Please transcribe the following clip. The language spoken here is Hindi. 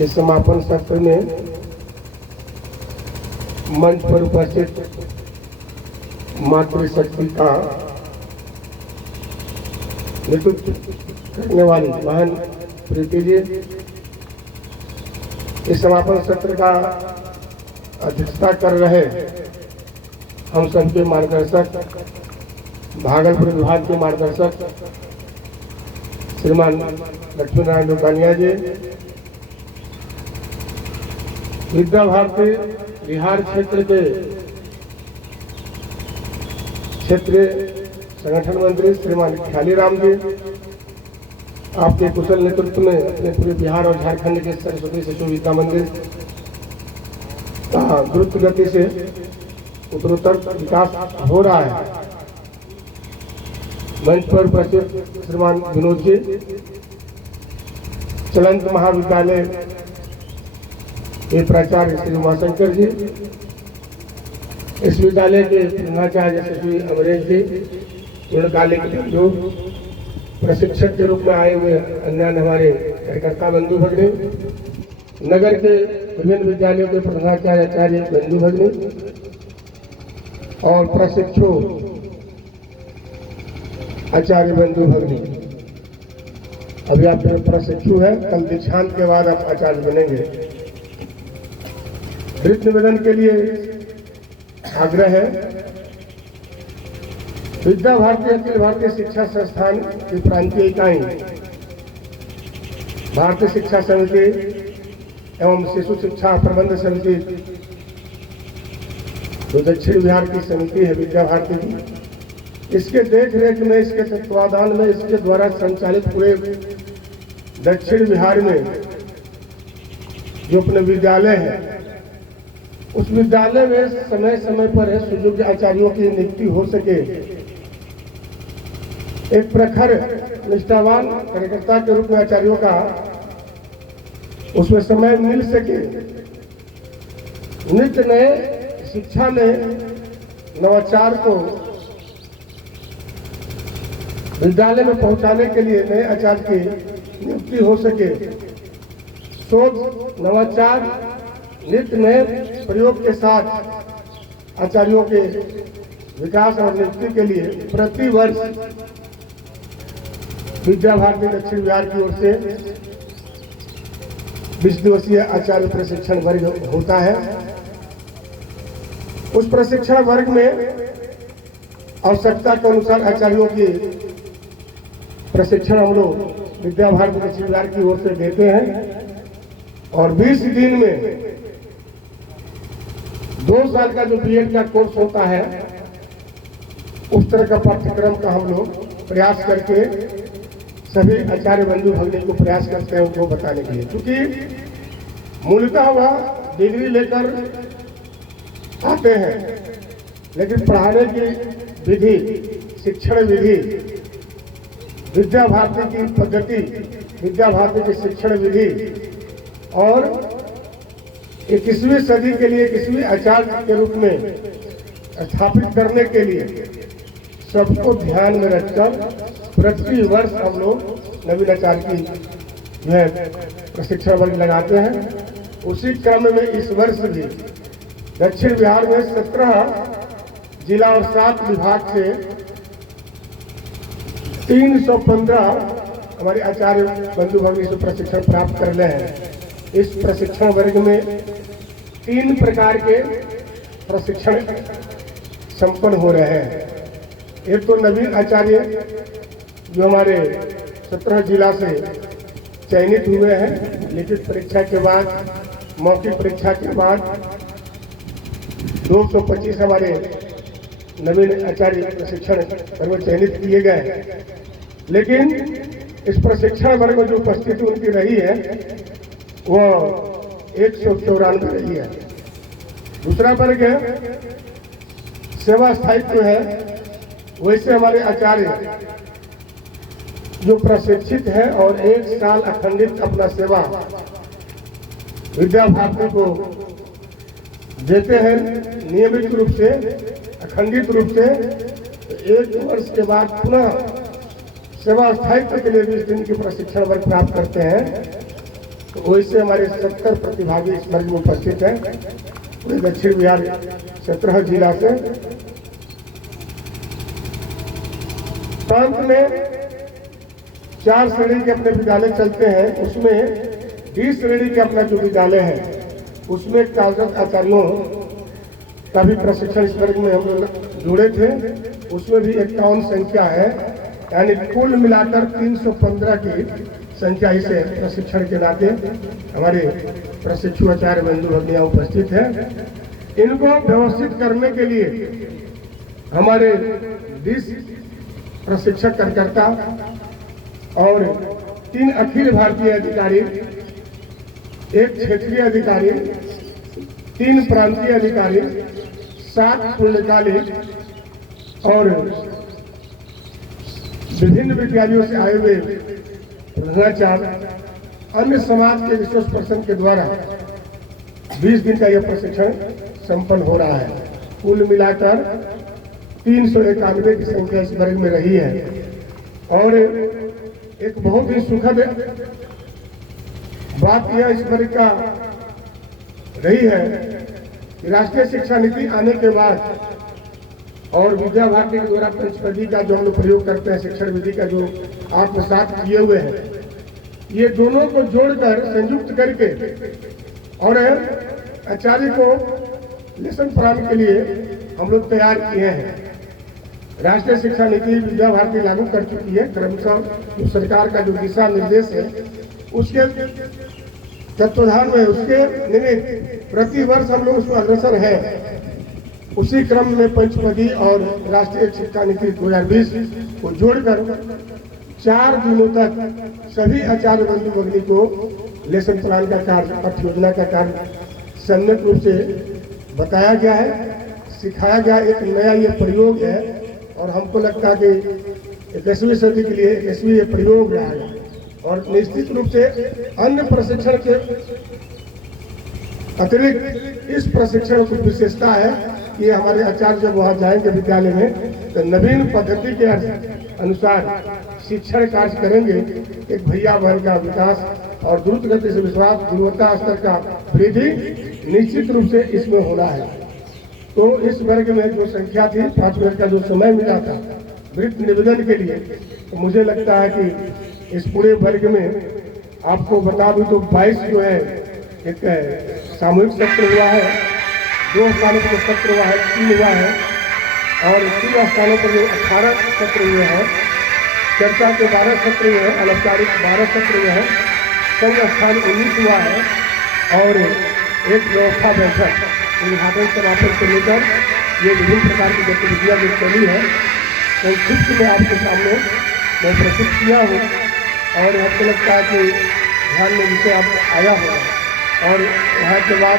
इस समापन सत्र में मंच पर उपस्थित मातृशक्ति का नेतृत्व करने वाली महान प्रीति जी, इस समापन सत्र का अध्यक्षता कर रहे हम सबके मार्गदर्शक, भागलपुर विभाग के मार्गदर्शक श्रीमान लक्ष्मी नारायण दुकानिया जी, विद्या भारती बिहार क्षेत्र के क्षेत्रीय संगठन मंत्री श्रीमान ख्यालीराम जी, आपके कुशल नेतृत्व में अपने पूरे बिहार और झारखंड के सरस्वती शिशु विद्या मंदिर का द्रुत गति से उत्तरोत्तर विकास हो रहा है। मंच पर उपस्थित श्रीमान विनोद जी, चलंत महाविद्यालय के प्राचार्य श्री उमाशंकर जी, इस विद्यालय के प्रधानाचार्य श्री अमरेश जी, पूर्णकालिक बंधु, प्रशिक्षक के रूप में आए हुए अन्य हमारे कार्यकर्ता बंधु भगनी, नगर के विभिन्न विद्यालयों के प्रधानाचार्य आचार्य बंधु भगनी और प्रशिक्षु आचार्य बंधु भगनी। अभी आप प्रशिक्षु हैं, कल दीक्षांत के बाद आप आचार्य बनेंगे। वृत्त निवेदन के लिए आग्रह है। विद्या भारती अखिल भारतीय शिक्षा संस्थान की प्रांतीय इकाई भारतीय शिक्षा समिति एवं शिशु शिक्षा प्रबंध समिति जो दक्षिण बिहार की समिति है विद्या भारती की, इसके देख रेख में, इसके तत्वाधान में, इसके द्वारा संचालित पूरे दक्षिण बिहार में जो अपने विद्यालय है, उस विद्यालय में समय समय पर सुयोग्य आचार्यों की नियुक्ति हो सके, एक प्रखर निष्ठावान कार्यकर्ता के रूप में आचार्यों का उसमें समय मिल सके, नित्य नए शिक्षा में नवाचार को विद्यालय में पहुंचाने के लिए नए आचार्य की नियुक्ति हो सके, शोध नवाचार नित्य नए प्रयोग के साथ आचार्यों के विकास और नियुक्ति के लिए प्रति वर्ष विद्या भारती दक्षिण बिहार की ओर से 20 दिवसीय आचार्य प्रशिक्षण वर्ग होता है। उस प्रशिक्षण वर्ग में आवश्यकता के अनुसार आचार्यों की प्रशिक्षण हम लोग विद्या भारती दक्षिण बिहार की ओर से देते हैं और 20 दिन में 2 साल का जो बीएड का कोर्स होता है, उस तरह का पाठ्यक्रम का हम लोग प्रयास करके सभी आचार्य बंधु भगनी को प्रयास करते हैं उनको बताने के लिए, क्योंकि मूलतः वह डिग्री लेकर आते हैं, लेकिन पढ़ाने की विधि, शिक्षण विधि, विद्या भारती की पद्धति, विद्या भारती की शिक्षण विधि और 21वीं सदी के लिए 21वीं आचार्य के रूप में स्थापित करने के लिए सबको ध्यान में रखकर प्रति वर्ष हम लोग नवीन आचार्य की जो है प्रशिक्षण वर्ग लगाते हैं। उसी क्रम में इस वर्ष भी दक्षिण बिहार में 17 जिला और 7 विभाग से 315 हमारे आचार्य बंधु भगनी से प्रशिक्षण प्राप्त कर रहे हैं। इस प्रशिक्षण वर्ग में 3 प्रकार के प्रशिक्षण संपन्न हो रहे हैं। एक तो नवीन आचार्य जो हमारे 17 जिला से चयनित हुए हैं, लिखित परीक्षा के बाद, मौखिक परीक्षा के बाद 225 हमारे नवीन आचार्य प्रशिक्षण वर्ग चयनित किए गए। लेकिन इस प्रशिक्षण वर्ग में जो उपस्थिति उनकी रही है वो 194 रही है। दूसरा वर्ग है सेवा स्थायित्व है। वैसे हमारे आचार्य जो प्रशिक्षित है और 1 साल अखंडित अपना सेवा विद्या भारती को देते हैं नियमित रूप से, अखंडित रूप से। 1 वर्ष के बाद पुनः सेवा स्थायित्व के लिए 20 दिन की प्रशिक्षण वर्ग प्राप्त करते हैं। तो वैसे हमारे 70 प्रतिभागी इस वर्ग में उपस्थित हैं पूरे दक्षिण बिहार 17 जिला से। प्रांत में 4 श्रेणी के अपने विद्यालय चलते हैं, उसमें 20 श्रेणी के अपना जो विद्यालय है उसमें कार्यरत आचार्यों का भी प्रशिक्षण इस वर्ग में हम लोग जुड़े थे, उसमें भी 51 संख्या है, यानी कुल मिलाकर 315 की संख्या इसे प्रशिक्षण के नाते हमारे प्रशिक्षु आचार्य बंधु भगिनियां उपस्थित हैं। इनको व्यवस्थित करने के लिए हमारे 20 प्रशिक्षक कार्यकर्ता और 3 अखिल भारतीय अधिकारी, 1 क्षेत्रीय अधिकारी, 3 प्रांतीय अधिकारी, 7 पूर्णकालिक और विभिन्न विद्यालयों से आए हुए प्रधानाचार्य, अन्य समाज के रिसोर्स पर्सन के द्वारा 20 दिन का यह प्रशिक्षण संपन्न हो रहा है। कुल मिलाकर 391 की संख्या इस वर्ग में रही है। और एक बहुत ही सुखद बात यह इस वर्ग का रही है कि राष्ट्रीय शिक्षा नीति आने के बाद और विद्या भारती के द्वारा पंचपदी का जो हम लोग प्रयोग करते हैं, शिक्षण विधि का जो आत्मसात किए हुए हैं, ये दोनों को जोड़कर संयुक्त करके और आचार्य को लेसन प्लान के लिए हम लोग तैयार किए हैं। राष्ट्रीय शिक्षा नीति विद्या भारती लागू कर चुकी है, क्रमशः जो सरकार का जो दिशा निर्देश है उसके तत्वाधान में उसके निमित्त प्रति वर्ष हम लोग उसमें अग्रसर है। उसी क्रम में पंचपदी और राष्ट्रीय शिक्षा नीति 2020 को जोड़कर 4 दिनों तक सभी आचार्य बंधु भगिनी को लेसन प्लान का कार्य, पाठ्य योजना का कार्य सम्यक रूप से बताया गया है, सिखाया गया। एक नया ये प्रयोग है और हमको लगता है कि 21वीं सदी के लिए 21वीं ये प्रयोग रहा है। और निश्चित रूप से अन्य प्रशिक्षण के अतिरिक्त इस प्रशिक्षण की विशेषता है कि हमारे आचार्य जब वहाँ जाएंगे विद्यालय में तो नवीन पद्धति के अनुसार शिक्षण कार्य करेंगे। एक भैया बहन का विकास और द्रुत गति से विश्वास गुणवत्ता स्तर का वृद्धि निश्चित रूप से इसमें होना है। तो इस वर्ग में जो संख्या थी 5 मिनट का जो समय मिला था वृत्त निवेदन के लिए, तो मुझे लगता है कि इस पूरे वर्ग में आपको बता दूं तो 22 जो है एक सामूहिक सत्र हुआ है, 2 स्थानों पर सत्र हुआ है, 3 हुआ है और 3 स्थानों पर जो 18 सत्र हुए हैं, चर्चा के 12 सत्र हुए हैं, अनौपचारिक 12 सत्र हुए हैं, संघ स्थान 19 हुआ है और एक व्यवस्था बैठक उद्घाटन समापन को लेकर ये विभिन्न प्रकार की गतिविधियाँ जो चली है संक्षिप्त में आपके सामने मैं प्रस्तुत किया हूँ। और हमको लगता है कि ध्यान में विषय आपको आया होगा और यहाँ के बाद